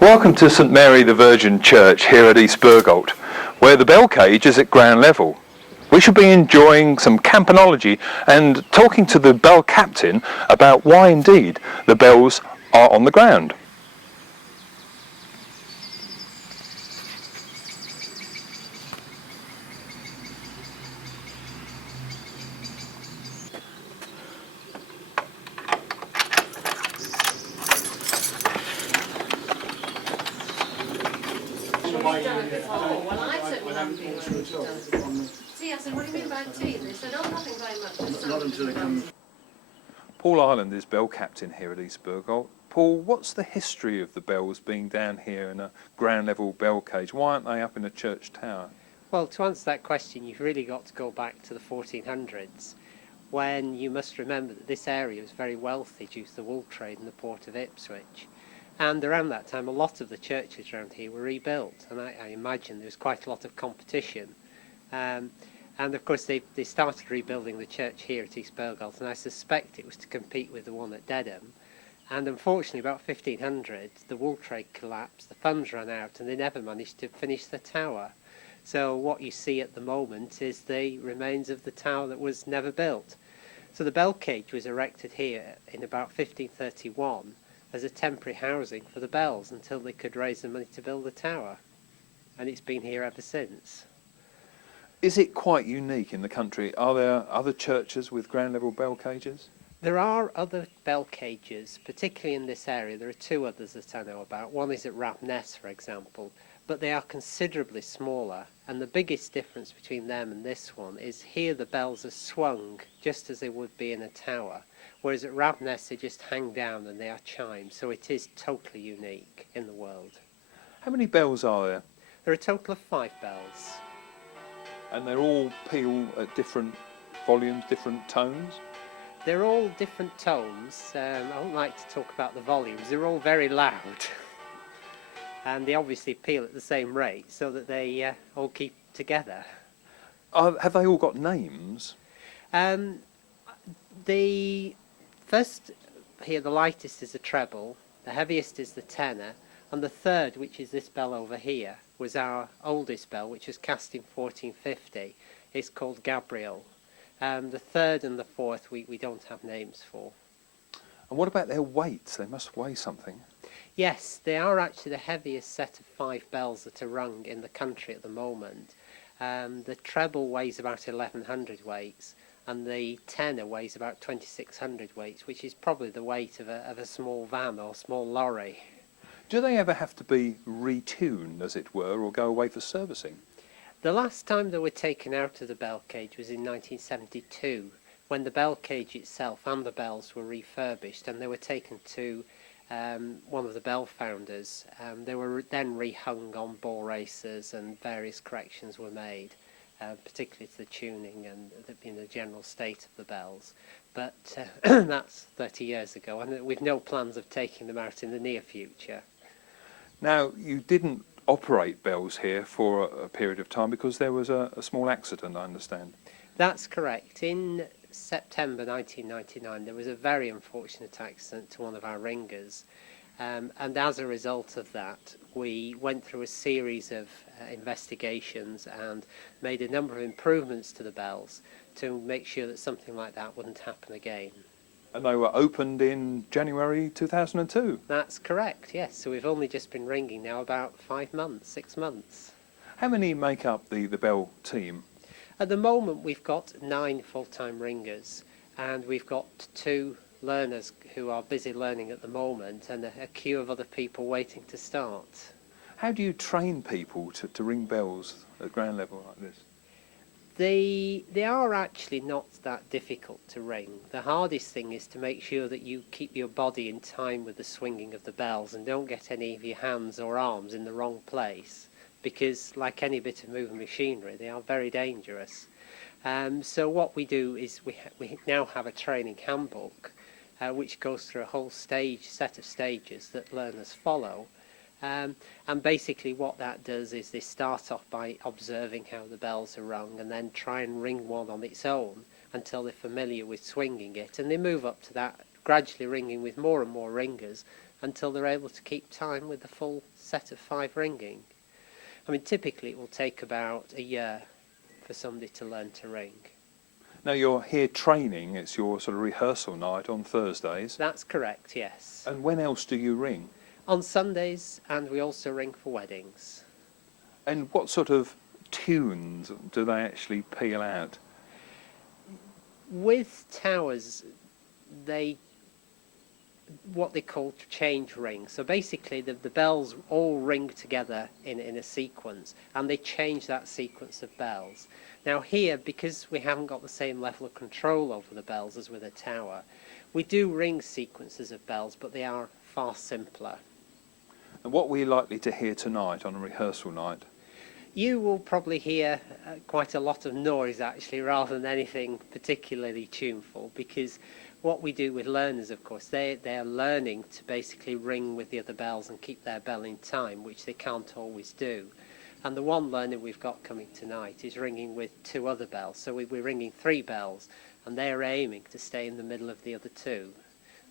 Welcome to St Mary the Virgin Church here at East Bergholt, where the bell cage is at ground level. We should be enjoying some campanology and talking to the bell captain about why indeed the bells are on the ground. Well, I certainly haven't been done. See, I said, what do you mean by tea? They said, oh, nothing very much. Not until it comes. Paul Ireland is bell captain here at East Bergholt. Paul, what's the history of the bells being down here in a ground level bell cage? Why aren't they up in a church tower? Well, to answer that question, you've really got to go back to the 1400s, when you must remember that this area was very wealthy due to the wool trade in the port of Ipswich. And around that time, a lot of the churches around here were rebuilt, and I imagine there was quite a lot of competition. And of course, they started rebuilding the church here at East Bergholt, and I suspect it was to compete with the one at Dedham. And unfortunately, about 1500, the wool trade collapsed, the funds ran out, and they never managed to finish the tower. So what you see at the moment is the remains of the tower that was never built. So the bell cage was erected here in about 1531 as a temporary housing for the bells until they could raise the money to build the tower. And it's been here ever since. Is it quite unique in the country? Are there other churches with ground level bell cages? There are other bell cages, particularly in this area. There are two others that I know about. One is at Rapness, for example, but they are considerably smaller, and the biggest difference between them and this one is here the bells are swung just as they would be in a tower, whereas at Rapness they just hang down and they are chimed, so it is totally unique in the world. How many bells are there? There are a total of 5 bells. And they're all peal at different volumes, different tones? They're all different tones. I don't like to talk about the volumes. They're all very loud. And they obviously peal at the same rate so that they all keep together. Have they all got names? The first here, the lightest is the treble, the heaviest is the tenor, and the third, which is this bell over here, was our oldest bell, which was cast in 1450. It's called Gabriel. The third and the fourth we don't have names for. And what about their weights? They must weigh something. Yes, they are actually the heaviest set of 5 bells that are rung in the country at the moment. The treble weighs about 1100 weights, and the tenor weighs about 2600 weights, which is probably the weight of a small van or small lorry. Do they ever have to be retuned, as it were, or go away for servicing? The last time they were taken out of the bell cage was in 1972, when the bell cage itself and the bells were refurbished, and they were taken to one of the bell founders. They were then rehung on ball races, and various corrections were made, particularly to the tuning and the general state of the bells. But that's 30 years ago, and we've no plans of taking them out in the near future. Now, you didn't operate bells here for a period of time because there was a small accident, I understand. That's correct. In September 1999, there was a very unfortunate accident to one of our ringers, and as a result of that, we went through a series of investigations and made a number of improvements to the bells to make sure that something like that wouldn't happen again. And they were opened in January 2002? That's correct, yes. So we've only just been ringing now about 5 months, 6 months. How many make up the bell team? At the moment we've got 9 full-time ringers, and we've got 2 learners who are busy learning at the moment, and a queue of other people waiting to start. How do you train people to ring bells at ground level like this? They are actually not that difficult to ring. The hardest thing is to make sure that you keep your body in time with the swinging of the bells and don't get any of your hands or arms in the wrong place, because like any bit of moving machinery, they are very dangerous. So what we do is we now have a training handbook which goes through a whole set of stages that learners follow. And basically what that does is they start off by observing how the bells are rung and then try and ring one on its own until they're familiar with swinging it, and they move up to that, gradually ringing with more and more ringers until they're able to keep time with the full set of 5 ringing. I mean, typically it will take about a year for somebody to learn to ring. Now you're here training, it's your sort of rehearsal night on Thursdays. That's correct, yes. And when else do you ring? On Sundays, and we also ring for weddings. And what sort of tunes do they actually peel out? With towers, what they call change rings. So basically the bells all ring together in a sequence, and they change that sequence of bells. Now here, because we haven't got the same level of control over the bells as with a tower, we do ring sequences of bells, but they are far simpler. And what were you likely to hear tonight on a rehearsal night? You will probably hear quite a lot of noise actually, rather than anything particularly tuneful, because what we do with learners, of course, they are learning to basically ring with the other bells and keep their bell in time, which they can't always do. And the one learner we've got coming tonight is ringing with 2 other bells. So we're ringing 3 bells, and they're aiming to stay in the middle of the other 2,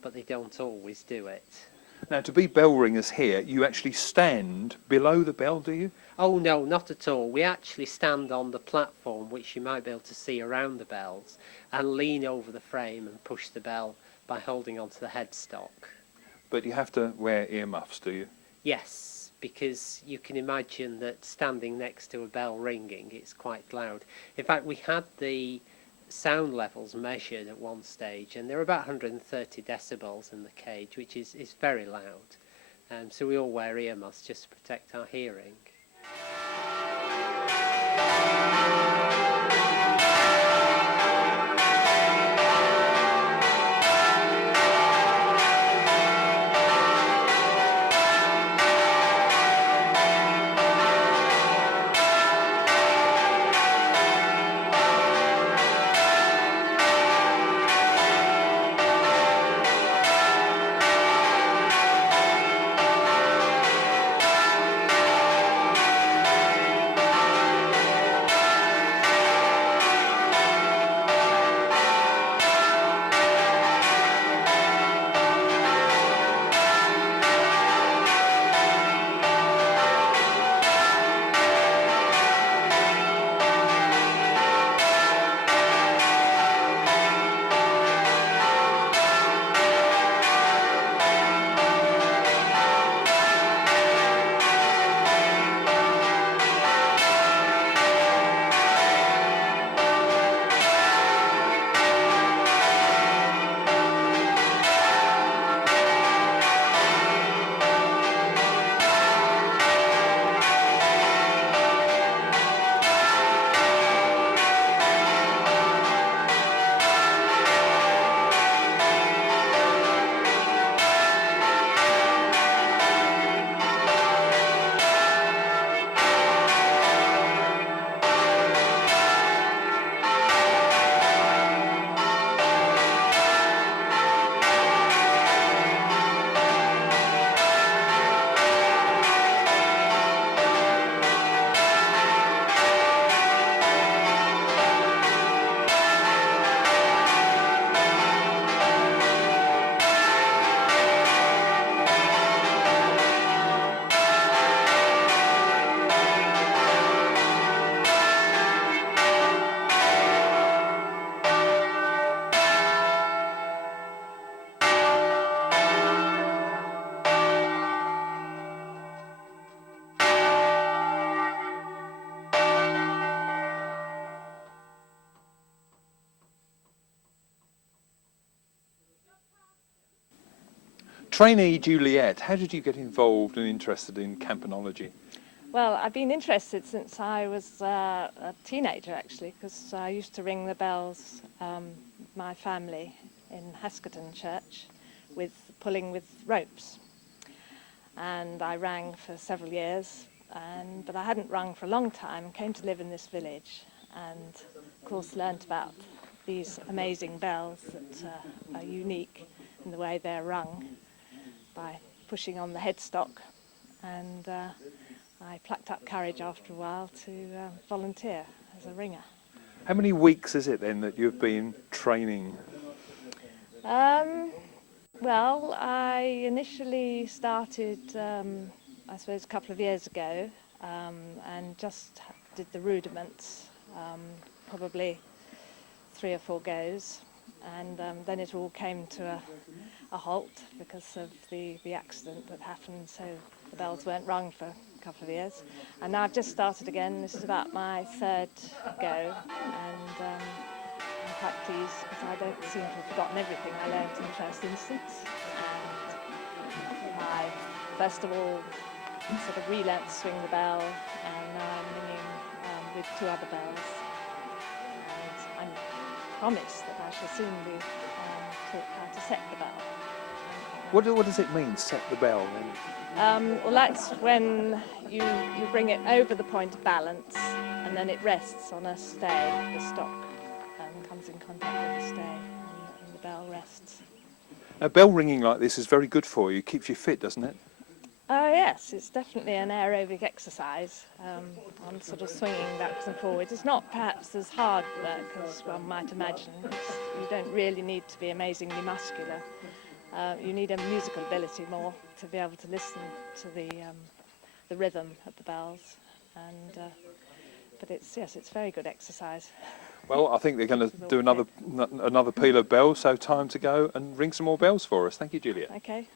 but they don't always do it. Now, to be bell ringers here, you actually stand below the bell, do you? Oh no, not at all. We actually stand on the platform, which you might be able to see around the bells, and lean over the frame and push the bell by holding onto the headstock. But you have to wear earmuffs, do you? Yes, because you can imagine that standing next to a bell ringing, it's quite loud. In fact, we had the sound levels measured at one stage, and they're about 130 decibels in the cage, which is very loud. So we all wear earmuffs just to protect our hearing. Trainee Juliet, how did you get involved and interested in campanology? Well, I've been interested since I was a teenager, actually, because I used to ring the bells with my family in Haskerton Church, pulling with ropes. And I rang for several years, but I hadn't rung for a long time, came to live in this village, and of course learnt about these amazing bells that are unique in the way they're rung by pushing on the headstock, and I plucked up courage after a while to volunteer as a ringer. How many weeks is it then that you've been training? Well, I initially started, I suppose, a couple of years ago, and just did the rudiments, probably 3 or 4 goes, and then it all came to a halt because of the accident that happened, so the bells weren't rung for a couple of years. And now I've just started again. This is about my 3rd go, and I'm quite pleased because I don't seem to have forgotten everything I learned in the first instance. And I, first of all, sort of relearnt to swing the bell, and now I'm ringing with 2 other bells. And I promise that I shall soon be taught how to set the bell. What does it mean, set the bell then? Well, that's when you bring it over the point of balance, and then it rests on a stay, the stock, and comes in contact with the stay, and the bell rests. A bell ringing like this is very good for you. It keeps you fit, doesn't it? Oh yes, it's definitely an aerobic exercise. I'm sort of swinging backwards and forwards. It's not perhaps as hard work as one might imagine. You don't really need to be amazingly muscular. You need a musical ability more to be able to listen to the rhythm of the bells. And but it's very good exercise. Well, I think they're going to do another peal of bells, so time to go and ring some more bells for us. Thank you, Juliet. Okay.